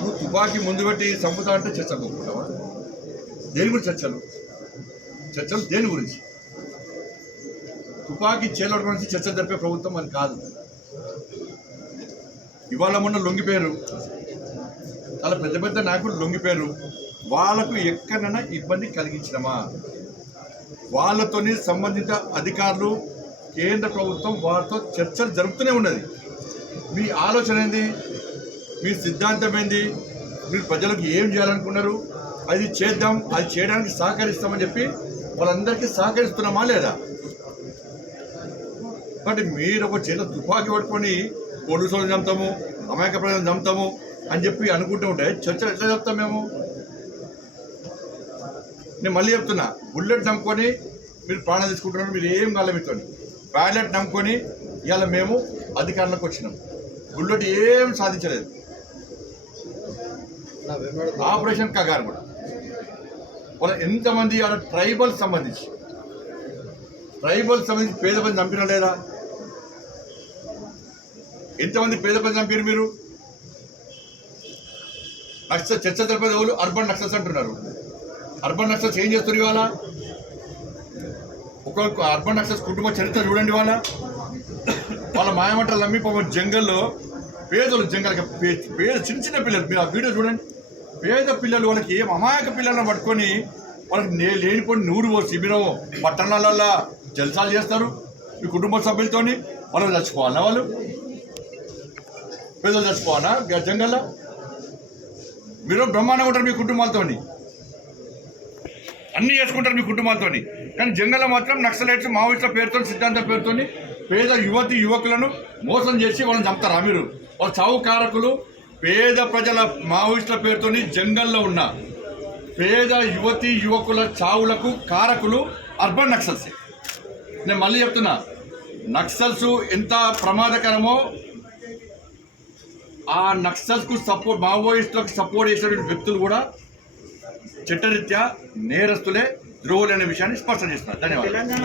నువ్వు తుపాకీ ముందు పెట్టి చంపుతా అంటే చర్చ ఒప్పుకుంటావా దేని గురించి చర్చలు? చర్చలు దేని గురించి? తుపాకీ చేలడం గురించి చర్చ జరిపే ప్రభుత్వం అది కాదు. ఇవాళ మొన్న లొంగిపోయారు. చాలా పెద్ద పెద్ద నాయకులు లొంగిపోయారు. వాళ్ళకు ఎక్కడైనా ఇబ్బంది కలిగించినమా? వాళ్ళతోని సంబంధిత అధికారులు కేంద్ర ప్రభుత్వం వారితో చర్చలు జరుపుతూనే ఉన్నది. మీ ఆలోచన ఏంది? మీ సిద్ధాంతం ఏంది? మీరు ప్రజలకు ఏం చేయాలనుకున్నారు? అది చేద్దాం అది చేయడానికి సహకరిస్తామని చెప్పి వాళ్ళందరికీ సహకరిస్తున్నామా లేదా? కాబట్టి మీరు ఒక చేత తుపాకీ పట్టుకొని పోలీసులను చంపుతాము అమాయక ప్రజలను చంపుతాము అని చెప్పి అనుకుంటూ ఉంటే చర్చలు ఎట్లా చెప్తాం మేము? నేను మళ్ళీ చెప్తున్నా బుల్లెట్ నమ్ముకొని మీరు ప్రాణం తీసుకుంటున్నారు మీరు ఏం కాలే మీతో. బ్యాలెట్ నమ్ముకొని ఇవాళ మేము అధికారంలోకి వచ్చినాం. బుల్లెట్ ఏం సాధించలేదు. ఆపరేషన్ కగారు కూడా. వాళ్ళ ఎంతమంది ఆడ ట్రైబల్ సంబంధించి? ట్రైబల్ సంబంధించి పేద పని చంపినా లేదా? ఎంతమంది పేద పని చంపారు మీరు? నక్సల్ చర్చ జరిపేది ఎవరు? అర్బన్ నక్సల్స్ అంటున్నారు. అర్బన్ నక్సల్స్ ఏం చేస్తారు ఇవాళ? ఒక అర్బన్ నక్సల్స్ కుటుంబ చరిత్ర చూడండి వాళ్ళ వాళ్ళ మాయమంటలు నమ్మి పాపం జంగల్లో పేదలు జంగలకి పేద చిన్న చిన్న పిల్లలు మీరు ఆ వీడియో చూడండి. పేద పిల్లలు వాళ్ళకి ఏం అమాయక పిల్లలను పట్టుకొని వాళ్ళకి నే లేనిపోయి నూరు పోసి మీరు పట్టణాలల్లో జల్సాలు చేస్తారు మీ కుటుంబ సభ్యులతోని. వాళ్ళు చచ్చిపోవాలా వాళ్ళు? పేదలు చచ్చిపోవాలా? గ- జంగల్లో? మీరు బ్రహ్మాండంగా ఉంటారు మీ కుటుంబాలతోని. అన్నీ చేసుకుంటారు మీ కుటుంబాలతోని. కానీ జంగల్లో మాత్రం నక్సలైట్స్ మావోయిస్టుల పేరుతో సిద్ధాంత పేరుతోని పేద యువతి యువకులను మోసం చేసి వాళ్ళని చంపుతారా మీరు? వాళ్ళ చావు కారకులు పేద ప్రజల మావోయిస్టుల పేరుతోని జంగల్లో ఉన్న పేద యువతి యువకుల చావులకు కారకులు అర్బన్ నక్సల్స్. నేను మళ్ళీ చెప్తున్నా నక్సల్స్ ఎంత ప్రమాదకరమో ఆ నక్సల్స్కు సపోర్ట్ మావోయిస్టులకు సపోర్ట్ చేసిన వ్యక్తులు కూడా చట్టరీత్యా నేరస్తులే ద్రోహులు అనే విషయాన్ని స్పష్టం చేస్తున్నారు. ధన్యవాదాలు.